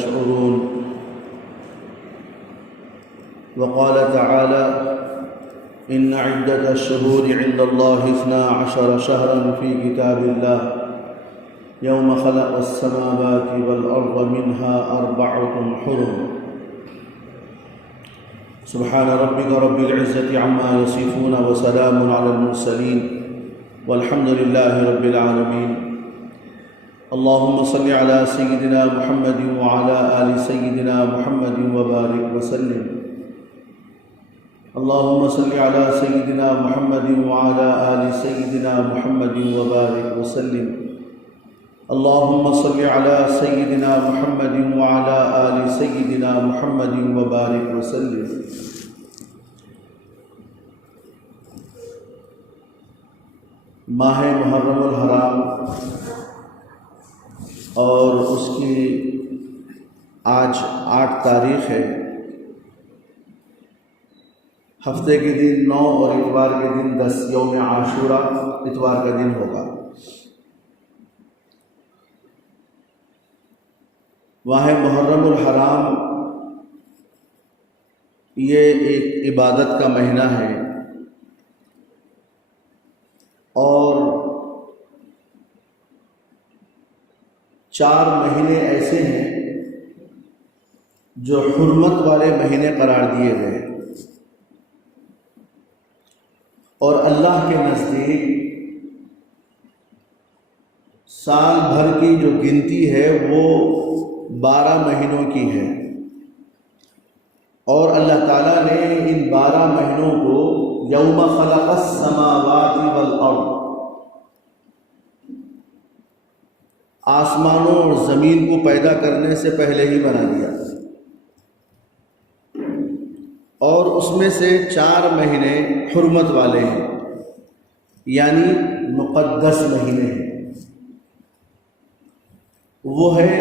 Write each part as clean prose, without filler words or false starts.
يشعرون. وقال تعالى: إن عدة الشهور عند الله 12 شهرا في كتاب الله يوم خلق السماوات والأرض منها 4 حرم. سبحان ربك رب العزة عما يصفون وسلام على المرسلين والحمد لله رب العالمين. اللهم صل على سيدنا محمد وعلى آل سيدنا محمد وبارك وسلم. اللهم صل على سيدنا محمد وعلى آل سيدنا محمد وبارك وسلم. اللهم صل على سيدنا محمد وعلى آل سيدنا محمد وبارك وسلم. ماہ محرم الحرام اور اس کی آج 8 تاریخ ہے. ہفتے کے دن 9 اور اتوار کے دن 10 یوم عاشورہ اتوار کا دن ہوگا. ماہ محرم الحرام یہ ایک عبادت کا مہینہ ہے اور 4 مہینے ایسے ہیں جو حرمت والے مہینے قرار دیے گئے اور اللہ کے نزدیک سال بھر کی جو گنتی ہے وہ 12 مہینوں کی ہے اور اللہ تعالیٰ نے ان 12 مہینوں کو یوم خلق السماوات والارض آسمانوں اور زمین کو پیدا کرنے سے پہلے ہی بنا دیا اور اس میں سے 4 مہینے حرمت والے ہیں یعنی مقدس مہینے ہیں. وہ ہے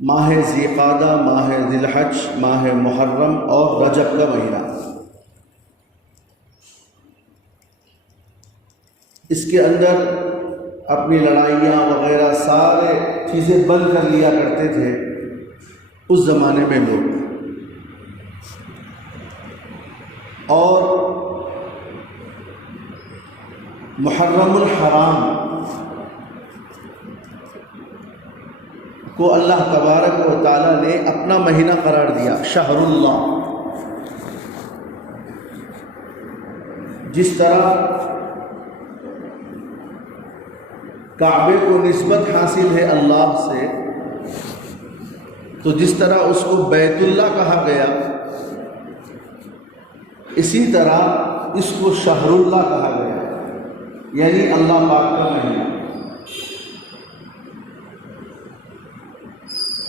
ماہ ذی قعدہ، ماہ ذی الحج، ماہ محرم اور رجب کا مہینہ. اس کے اندر اپنی لڑائیاں وغیرہ سارے چیزیں بند کر لیا کرتے تھے اس زمانے میں لوگ. اور محرم الحرام کو اللہ تبارک و تعالیٰ نے اپنا مہینہ قرار دیا، شہر اللہ. جس طرح کعبے کو نسبت حاصل ہے اللہ سے، تو جس طرح اس کو بیت اللہ کہا گیا اسی طرح اس کو شہر اللہ کہا گیا یعنی اللہ پاک کا مہینہ.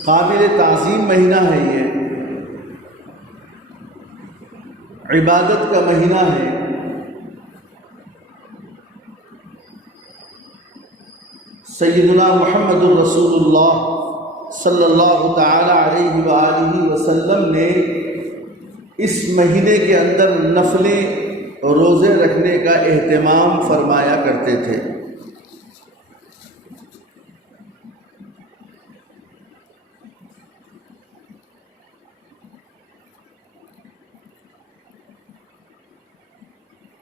قابل تعظیم مہینہ ہے، یہ عبادت کا مہینہ ہے. سیدنا محمد الرسول اللہ صلی اللہ تعالی علیہ وآلہ وسلم نے اس مہینے کے اندر نفلیں روزے رکھنے کا اہتمام فرمایا کرتے تھے.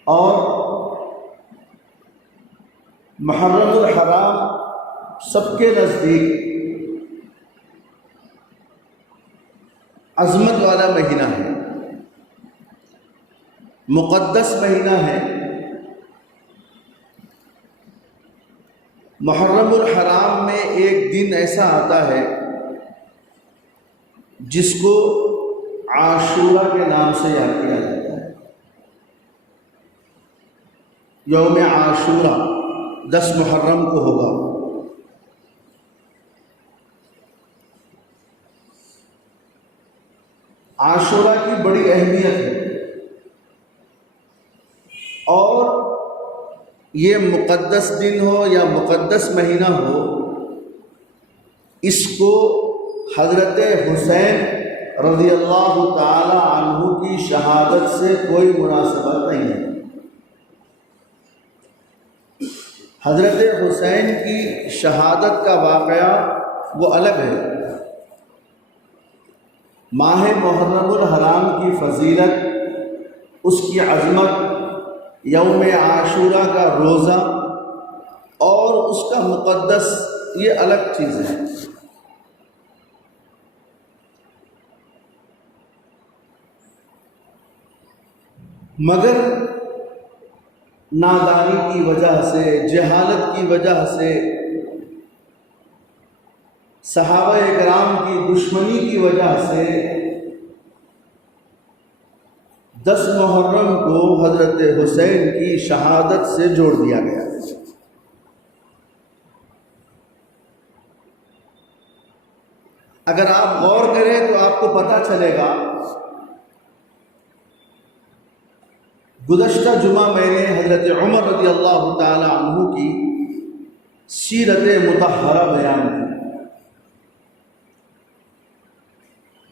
اور محرم الحرام سب کے نزدیک عظمت والا مہینہ ہے، مقدس مہینہ ہے. محرم الحرام میں ایک دن ایسا آتا ہے جس کو عاشورہ کے نام سے یاد کیا جاتا ہے. یوم عاشورہ 10 محرم کو ہوگا. عاشورہ کی بڑی اہمیت ہے اور یہ مقدس دن ہو یا مقدس مہینہ ہو، اس کو حضرت حسین رضی اللہ تعالی عنہ کی شہادت سے کوئی مناسبت نہیں ہے. حضرت حسین کی شہادت کا واقعہ وہ الگ ہے ماہ محرم الحرام کی فضیلت، اس کی عظمت، یوم عاشورہ کا روزہ اور اس کا مقدس، یہ الگ چیز ہے۔ مگر نادانی کی وجہ سے، جہالت کی وجہ سے، صحابہ کرام کی دشمنی کی وجہ سے 10 محرم کو حضرت حسین کی شہادت سے جوڑ دیا گیا۔ اگر آپ غور کریں تو آپ کو پتہ چلے گا، گزشتہ جمعہ میں نے حضرت عمر رضی اللہ تعالی عنہ کی سیرت مطہرہ بیان کی۔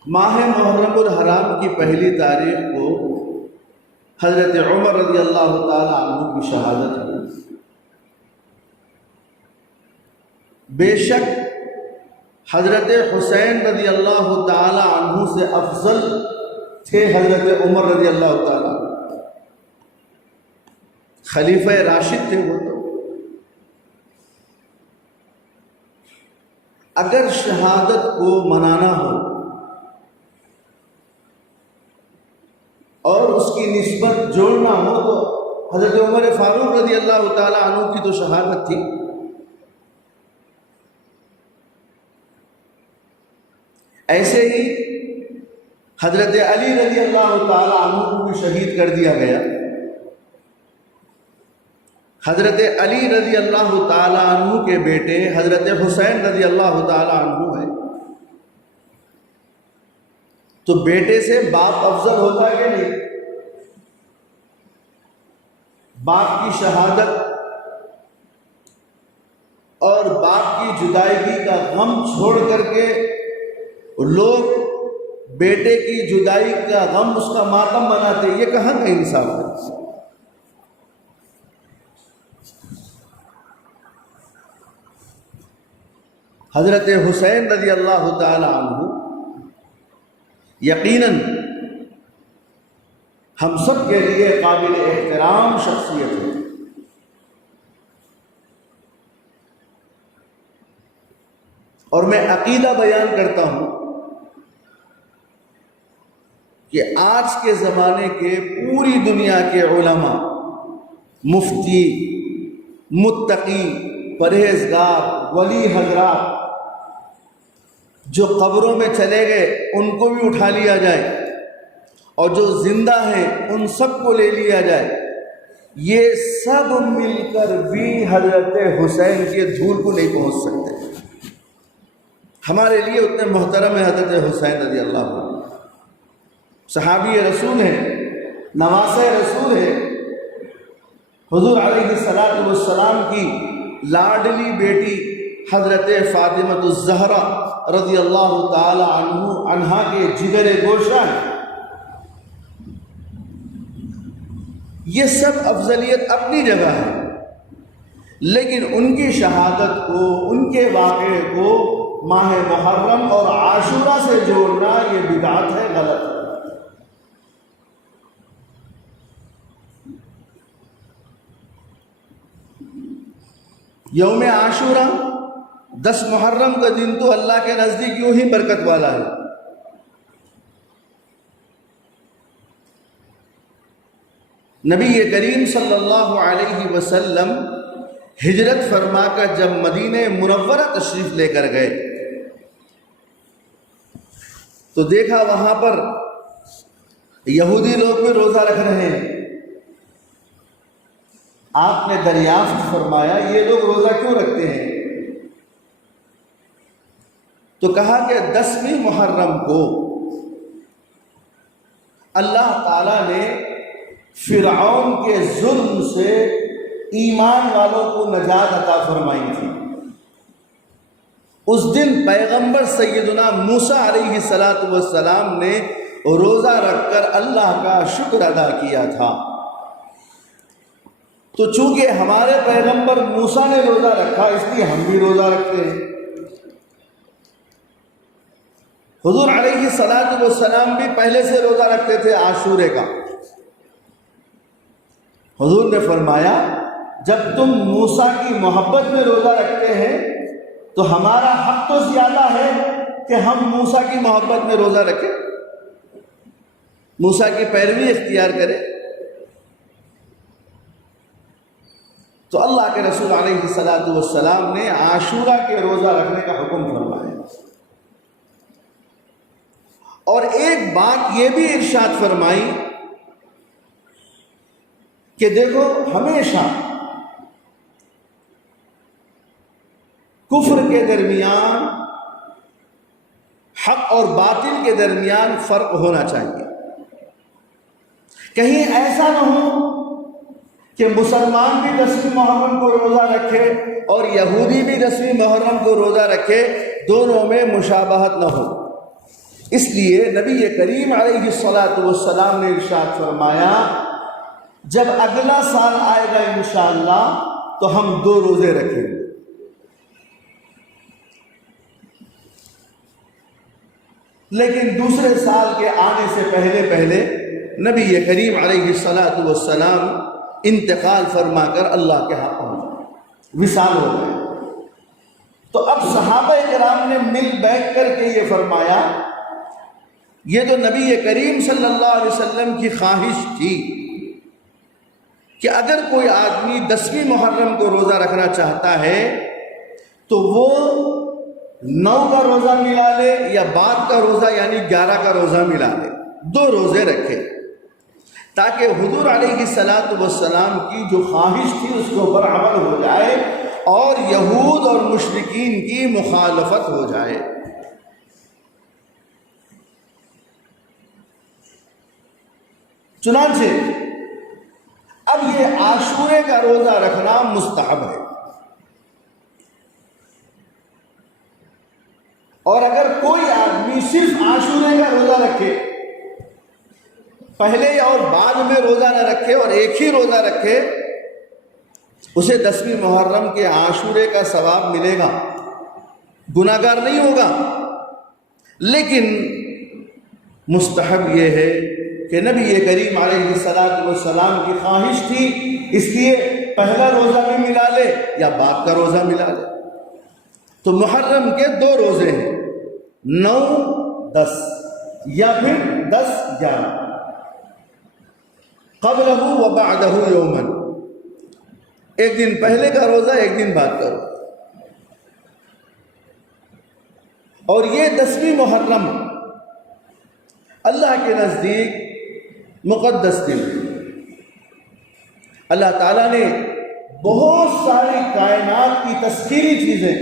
ماہ محرم الحرام کی پہلی تاریخ کو حضرت عمر رضی اللہ تعالی عنہ کی شہادت ہوئی۔ بے شک حضرت حسین رضی اللہ تعالی عنہ سے افضل تھے حضرت عمر رضی اللہ تعالی عنہ، خلیفہ راشد تھے وہ تو۔ اگر شہادت کو منانا ہو اور اس کی نسبت جوڑنا ہو تو حضرت عمر فاروق رضی اللہ تعالی عنہ کی تو شہادت تھی۔ ایسے ہی حضرت علی رضی اللہ تعالی عنہ کو بھی شہید کر دیا گیا۔ حضرت علی رضی اللہ تعالی عنہ کے بیٹے حضرت حسین رضی اللہ تعالی عنہ ہیں، تو بیٹے سے باپ افضل ہوتا ہے کہ نہیں؟ باپ کی شہادت اور باپ کی جدائیگی کا غم چھوڑ کر کے لوگ بیٹے کی جدائی کا غم، اس کا ماتم مناتے، یہ کہاں کا انصاف ہے؟ حضرت حسین رضی اللہ تعالی عنہ یقیناً ہم سب کے لیے قابل احترام شخصیت ہے۔ اور میں عقیدہ بیان کرتا ہوں کہ آج کے زمانے کے پوری دنیا کے علماء، مفتی، متقی، پرہیزگار، ولی حضرات جو قبروں میں چلے گئے ان کو بھی اٹھا لیا جائے، اور جو زندہ ہیں ان سب کو لے لیا جائے، یہ سب مل کر بھی حضرت حسین کے دھول کو نہیں پہنچ سکتے۔ ہمارے لیے اتنے محترم ہے حضرت حسین رضی اللہ عنہ، صحابی رسول ہیں، نواسہ رسول ہیں، حضور علیہ السلام کی لاڈلی بیٹی حضرت فاطمہ الزہرا رضی اللہ تعالی عنہا کے جگر گوشہ ہیں۔ یہ سب افضلیت اپنی جگہ ہے، لیکن ان کی شہادت کو، ان کے واقعے کو ماہ محرم اور عاشورہ سے جوڑنا یہ بدعت ہے، غلط ہے۔ یوم عاشورہ 10 محرم کا دن تو اللہ کے نزدیک یوں ہی برکت والا ہے۔ نبی کریم صلی اللہ علیہ وسلم ہجرت فرما کر جب مدینہ منورہ تشریف لے کر گئے تو دیکھا وہاں پر یہودی لوگ بھی روزہ رکھ رہے ہیں۔ آپ نے دریافت فرمایا یہ لوگ روزہ کیوں رکھتے ہیں؟ تو کہا کہ 10ویں محرم کو اللہ تعالیٰ نے فرعون کے ظلم سے ایمان والوں کو نجات عطا فرمائی تھی۔ اس دن پیغمبر سیدنا موسیٰ علیہ السلام نے روزہ رکھ کر اللہ کا شکر ادا کیا تھا۔ تو چونکہ ہمارے پیغمبر موسیٰ نے روزہ رکھا، اس لیے ہم بھی روزہ رکھتے ہیں۔ حضور علیہ الصلوۃ والسلام بھی پہلے سے روزہ رکھتے تھے عاشورے کا۔ حضور نے فرمایا جب تم موسیٰ کی محبت میں روزہ رکھتے ہیں تو ہمارا حق تو زیادہ ہے کہ ہم موسیٰ کی محبت میں روزہ رکھیں، موسیٰ کی پیروی اختیار کریں۔ تو اللہ کے رسول علیہ الصلوۃ والسلام نے عاشورہ کے روزہ رکھنے کا حکم فرمایا۔ اور ایک بات یہ بھی ارشاد فرمائی کہ دیکھو ہمیشہ کفر کے درمیان، حق اور باطل کے درمیان فرق ہونا چاہیے۔ کہیں ایسا نہ ہو کہ مسلمان بھی 10ویں محرم کو روزہ رکھے اور یہودی بھی 10ویں محرم کو روزہ رکھے، دونوں میں مشابہت نہ ہو۔ اس لیے نبی کریم علیہ الصلوۃ والسلام نے ارشاد فرمایا جب اگلا سال آئے گا انشاءاللہ تو ہم 2 روزے رکھیں گے۔ لیکن دوسرے سال کے آنے سے پہلے نبی کریم علیہ الصلوۃ والسلام انتقال فرما کر اللہ کے ہاں پہنچ گئے، وصال ہو گئے۔ تو اب صحابہ کرام نے مل بیٹھ کر کے یہ فرمایا، یہ تو نبی کریم صلی اللہ علیہ وسلم کی خواہش تھی کہ اگر کوئی آدمی 10ویں محرم کو روزہ رکھنا چاہتا ہے تو وہ 9 کا روزہ ملا لے یا بعد کا روزہ یعنی 11 کا روزہ ملا لے، 2 روزے رکھے، تاکہ حضور علیہ الصلوۃ والسلام کی جو خواہش تھی اس کے اوپر عمل ہو جائے اور یہود اور مشرکین کی مخالفت ہو جائے۔ چنانچہ اب یہ عاشورے کا روزہ رکھنا مستحب ہے، اور اگر کوئی آدمی صرف عاشورے کا روزہ رکھے، پہلے اور بعد میں روزہ نہ رکھے اور ایک ہی روزہ رکھے، اسے 10ویں محرم کے عاشورے کا ثواب ملے گا، گناہ گار نہیں ہوگا۔ لیکن مستحب یہ ہے کہ نبی کریم علیہ الصلوۃ والسلام کی خواہش تھی، اس لیے پہلا روزہ بھی ملا لے یا بعد کا روزہ ملا لے۔ تو محرم کے 2 روزے ہیں، 9 10 یا پھر 10 11، قبلہ و بعدہ یوما، ایک دن پہلے کا روزہ ایک دن بعد کا روزہ۔ اور یہ 10ویں محرم اللہ کے نزدیک مقدس دن، اللہ تعالیٰ نے بہت ساری کائنات کی تسخیری چیزیں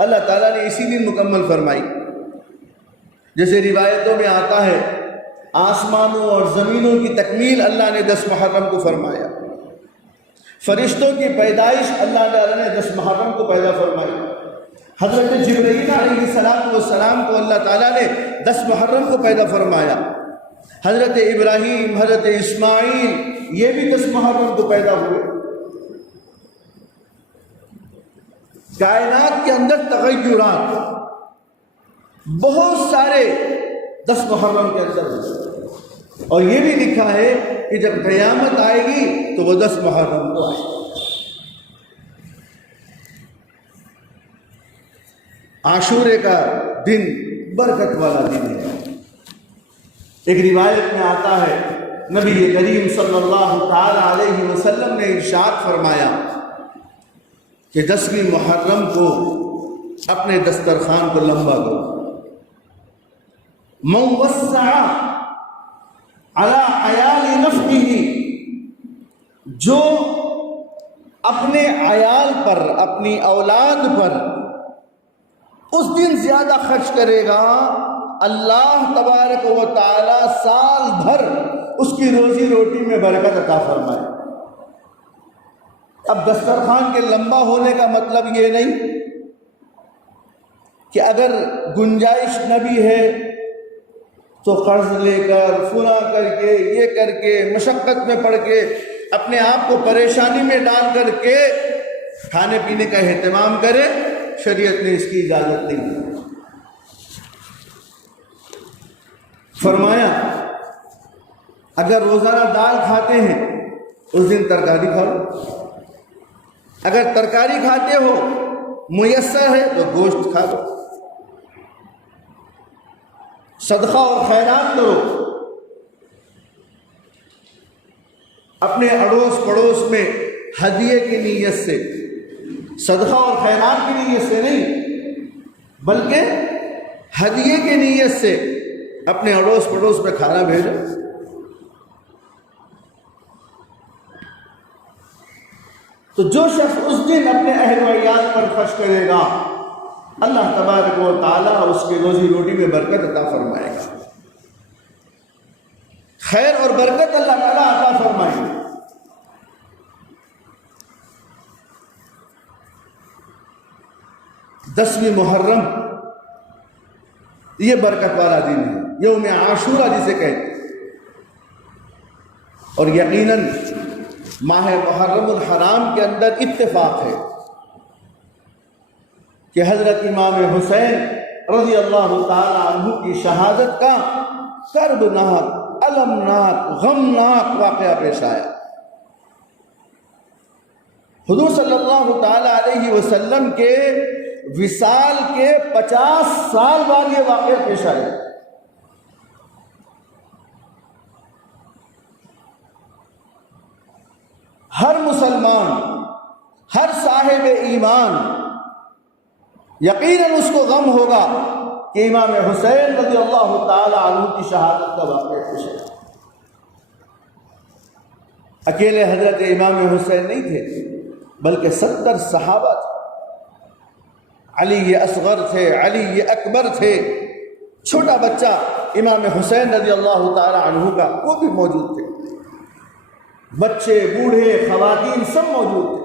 اللہ تعالیٰ نے اسی دن مکمل فرمائی۔ جیسے روایتوں میں آتا ہے آسمانوں اور زمینوں کی تکمیل اللہ نے 10 محرم کو فرمایا، فرشتوں کی پیدائش اللہ تعالیٰ نے 10 محرم کو پیدا فرمائی، حضرت جبرائیل علیہ السلام کو اللہ تعالیٰ نے 10 محرم کو پیدا فرمایا، حضرت ابراہیم، حضرت اسماعیل یہ بھی 10 محرم کو پیدا ہوئے۔ کائنات کے اندر تغیرات بہت سارے 10 محرم کے اندر ہوئے، اور یہ بھی لکھا ہے کہ جب قیامت آئے گی تو وہ 10 محرم کو آئے گی۔ عاشورے کا دن برکت والا دن ہے۔ ایک روایت میں آتا ہے نبی کریم صلی اللہ تعالی علیہ وسلم نے ارشاد فرمایا کہ 10ویں محرم کو اپنے دسترخوان کو لمبا کرو، من وسع علی عیال نفسہ، جو اپنے عیال پر، اپنی اولاد پر اس دن زیادہ خرچ کرے گا، اللہ تبارک و تعالی سال بھر اس کی روزی روٹی میں برکت عطا فرمائے۔ اب دسترخوان کے لمبا ہونے کا مطلب یہ نہیں کہ اگر گنجائش نہ بھی ہے تو قرض لے کر، فنا کر کے، یہ کر کے، مشقت میں پڑ کے، اپنے آپ کو پریشانی میں ڈال کر کے کھانے پینے کا اہتمام کرے، شریعت نے اس کی اجازت نہیں دی۔ فرمایا اگر روزانہ دال کھاتے ہیں اس دن ترکاری کھا لو، اگر ترکاری کھاتے ہو میسر ہے تو گوشت کھا لو، صدقہ اور خیرات کرو، اپنے اڑوس پڑوس میں ہدیے کی نیت سے، صدقہ اور خیرات کی نیت سے نہیں بلکہ ہدیے کی نیت سے اپنے اڑوس پڑوس میں کھانا بھیجو۔ تو جو شخص اس دن اپنے اہل و عیال پر خرچ کرے گا اللہ تبارک و تعالیٰ اس کے روزی روٹی میں برکت عطا فرمائے گا، خیر اور برکت اللہ تعالیٰ عطا فرمائے گا۔ 10ویں محرم یہ برکت والا دن ہے، یوم عاشورہ جسے کہتے ہیں، اور یقیناً ماہ محرم الحرام کے اندر اتفاق ہے کہ حضرت امام حسین رضی اللہ تعالی عنہ کی شہادت کا کربناک، المناک، غمناک واقعہ پیش آیا۔ حضور صلی اللہ تعالی علیہ وسلم کے وصال کے 50 سال بعد یہ واقعہ پیش آیا۔ ہر مسلمان، ہر صاحب ایمان یقیناً اس کو غم ہوگا کہ امام حسین رضی اللہ تعالی عنہ کی شہادت کا واقعہ پیش آیا۔ اکیلے حضرت امام حسین نہیں تھے بلکہ 70 صحابہ تھے، علی اصغر تھے، علی اکبر تھے، چھوٹا بچہ امام حسین رضی اللہ تعالی عنہ کا وہ بھی موجود تھے، بچے، بوڑھے، خواتین سب موجود تھے۔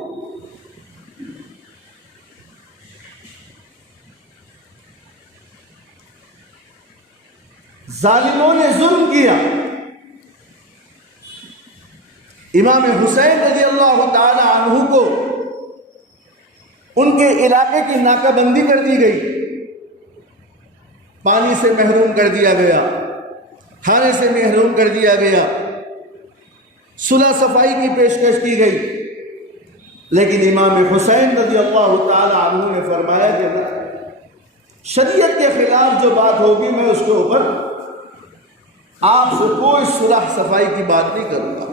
ظالموں نے ظلم کیا، امام حسین رضی اللہ تعالی عنہ کو ان کے علاقے کی ناکہ بندی کر دی گئی، پانی سے محروم کر دیا گیا، کھانے سے محروم کر دیا گیا، صلح صفائی کی پیشکش کی گئی، لیکن امام حسین رضی اللہ تعالی عنہ نے فرمایا کہ شریعت کے خلاف جو بات ہوگی میں اس کے اوپر آپ سے کوئی صلح صفائی کی بات نہیں کروں گا۔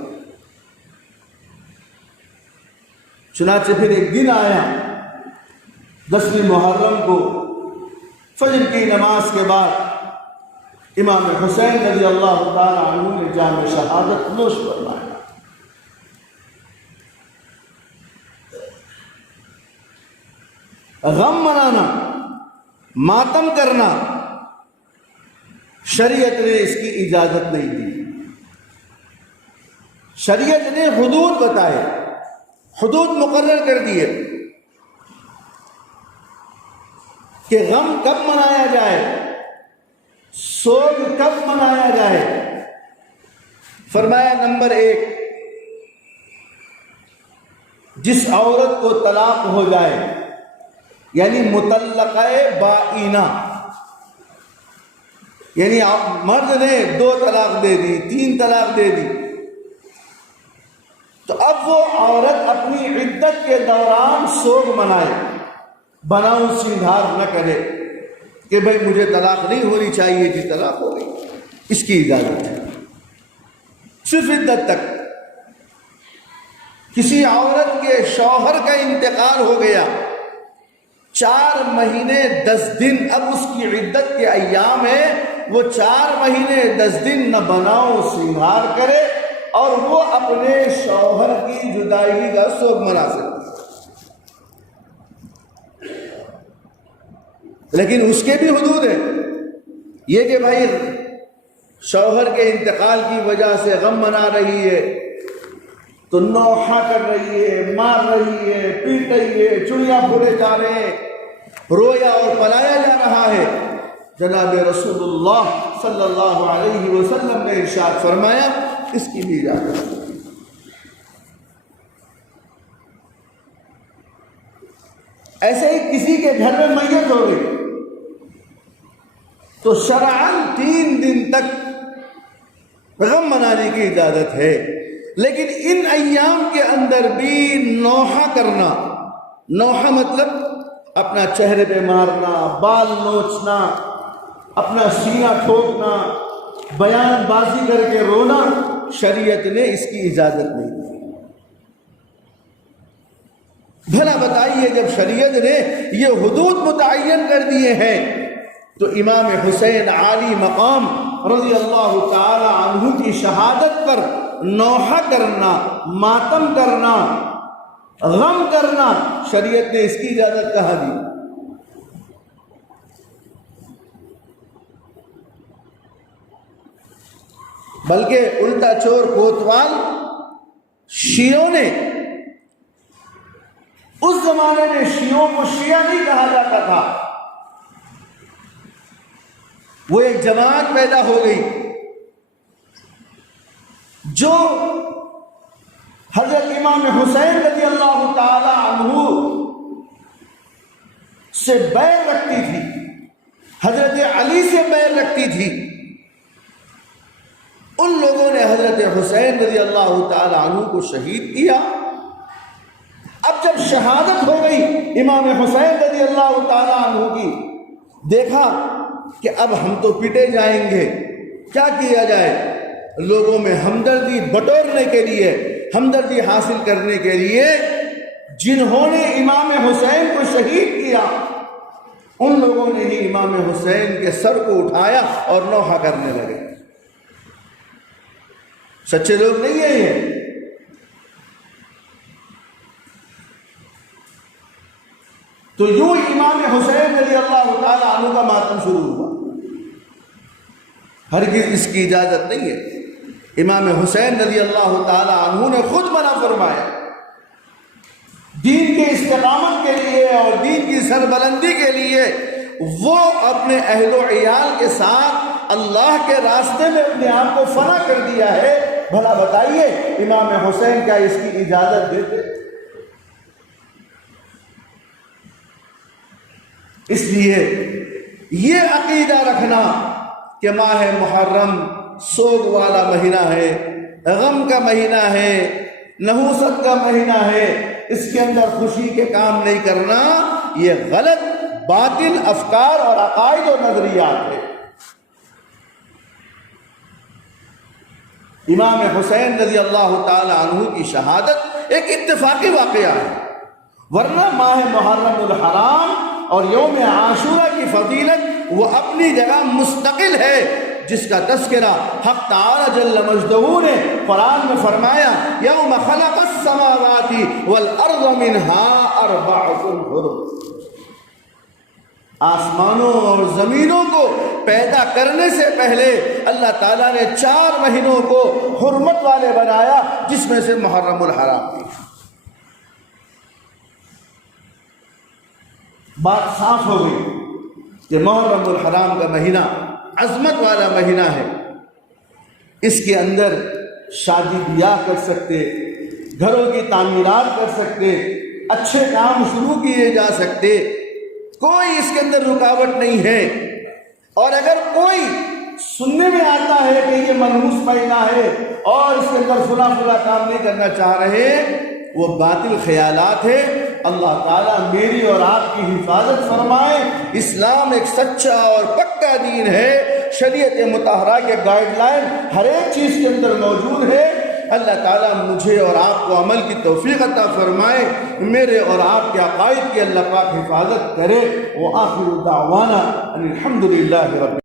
چنانچہ پھر ایک دن آیا 10ویں محرم کو فجر کی نماز کے بعد امام حسین رضی اللہ تعالی عنہ نے جام شہادت نوش فرمایا۔ غم منانا، ماتم کرنا شریعت نے اس کی اجازت نہیں دی۔ شریعت نے حدود بتائے، حدود مقرر کر دیے کہ غم کب منایا جائے، سوگ کب منایا جائے۔ فرمایا نمبر 1، جس عورت کو طلاق ہو جائے، یعنی مطلقہ بائینہ، یعنی مرد نے 2 طلاق دے دی، 3 طلاق دے دی، تو اب وہ عورت اپنی عدت کے دوران سوگ منائے، بناؤ سنگھار نہ کرے کہ بھئی مجھے طلاق نہیں ہونی چاہیے جی طلاق ہو گئی، اس کی اجازت ہے صرف عدت تک۔ کسی عورت کے شوہر کا انتقال ہو گیا، 4 مہینے 10 دن اب اس کی عدت کے ایام ہے، وہ 4 مہینے 10 دن نہ بناؤ سنگھار کرے اور وہ اپنے شوہر کی جدائی کا سوگ منا سکتی، لیکن اس کے بھی حدود ہیں۔ یہ کہ بھائی شوہر کے انتقال کی وجہ سے غم منا رہی ہے تو نوحہ کر رہی ہے، مار رہی ہے، پیٹ رہی ہے، چڑیاں پھوڑے جا رہے ہیں، رویا اور پلایا جا رہا ہے، جناب رسول اللہ صلی اللہ علیہ وسلم نے ارشاد فرمایا اس کی بھی اجازت ہے۔ ایسے ہی کسی کے گھر میں میت ہو گئی تو شرعاً 3 دن تک غم منانے کی اجازت ہے، لیکن ان ایام کے اندر بھی نوحہ کرنا، نوحہ مطلب اپنا چہرے پہ مارنا، بال نوچنا، اپنا سینہ ٹھوکنا، بیان بازی کر کے رونا، شریعت نے اس کی اجازت نہیں دی۔ بھلا بتائیے، جب شریعت نے یہ حدود متعین کر دیے ہیں تو امام حسین عالی مقام رضی اللہ تعالی عنہ کی شہادت پر نوحہ کرنا، ماتم کرنا، غم کرنا، شریعت نے اس کی اجازت کہاں دی؟ بلکہ الٹا چور کوتوال شیعوں نے، اس زمانے میں شیعوں کو شیعہ نہیں کہا جاتا تھا، وہ ایک جماعت پیدا ہو گئی جو حضرت امام حسین رضی اللہ تعالی عنہ سے بیر رکھتی تھی، حضرت علی سے بیر رکھتی تھی۔ ان لوگوں نے حضرت حسین رضی اللہ تعالی عنہ کو شہید کیا۔ اب جب شہادت ہو گئی امام حسین رضی اللہ تعالی عنہ کی، دیکھا کہ اب ہم تو پیٹے جائیں گے، کیا کیا جائے؟ لوگوں میں ہمدردی بٹورنے کے لیے، ہمدردی حاصل کرنے کے لیے جنہوں نے امام حسین کو شہید کیا، ان لوگوں نے ہی امام حسین کے سر کو اٹھایا اور نوحہ کرنے لگے۔ سچے لوگ نہیں ہیں یہ۔ تو یوں امام حسین رضی اللہ تعالی عنہ کا ماتم شروع ہوا۔ ہرگز اس کی اجازت نہیں ہے۔ امام حسین رضی اللہ تعالی عنہ نے خود منع فرمایا، دین کے استقامت کے لیے اور دین کی سربلندی کے لیے وہ اپنے اہل و عیال کے ساتھ اللہ کے راستے میں اپنے آپ کو فنا کر دیا ہے۔ بھلا بتائیے امام حسین کیا اس کی اجازت دیتے؟ اس لیے یہ عقیدہ رکھنا کہ ماہ محرم سوگ والا مہینہ ہے، غم کا مہینہ ہے، نحوست کا مہینہ ہے، اس کے اندر خوشی کے کام نہیں کرنا، یہ غلط باطل افکار اور عقائد و نظریات ہے۔ امام حسین رضی اللہ تعالی عنہ کی شہادت ایک اتفاقی واقعہ ہے، ورنہ ماہ محرم الحرام اور یوم عاشورہ کی فضیلت وہ اپنی جگہ مستقل ہے، جس کا تذکرہ حق تعالی جل مجدہ نے قرآن میں فرمایا، یوم خلق السماوات والارض منها اربعۃ حرم۔ آسمانوں اور زمینوں کو پیدا کرنے سے پہلے اللہ تعالیٰ نے 4 مہینوں کو حرمت والے بنایا، جس میں سے محرم الحرام بھی۔ بات صاف ہو گئی کہ محرم الحرام کا مہینہ عظمت والا مہینہ ہے، اس کے اندر شادی بیاہ کر سکتے، گھروں کی تعمیرات کر سکتے، اچھے کام شروع کیے جا سکتے، کوئی اس کے اندر رکاوٹ نہیں ہے۔ اور اگر کوئی سننے میں آتا ہے کہ یہ منحوس مہینہ ہے اور اس کے اندر فلاں کام نہیں کرنا چاہ رہے، وہ باطل خیالات ہے۔ اللہ تعالیٰ میری اور آپ کی حفاظت فرمائے۔ اسلام ایک سچا اور پکا دین ہے، شریعت مطہرہ کے گائیڈ لائن ہر ایک چیز کے اندر موجود ہے۔ اللہ تعالیٰ مجھے اور آپ کو عمل کی توفیق عطا فرمائے، میرے اور آپ کے عقائد کی اللہ پاک حفاظت کرے۔ وآخر دعوانا ان الحمد للہ رب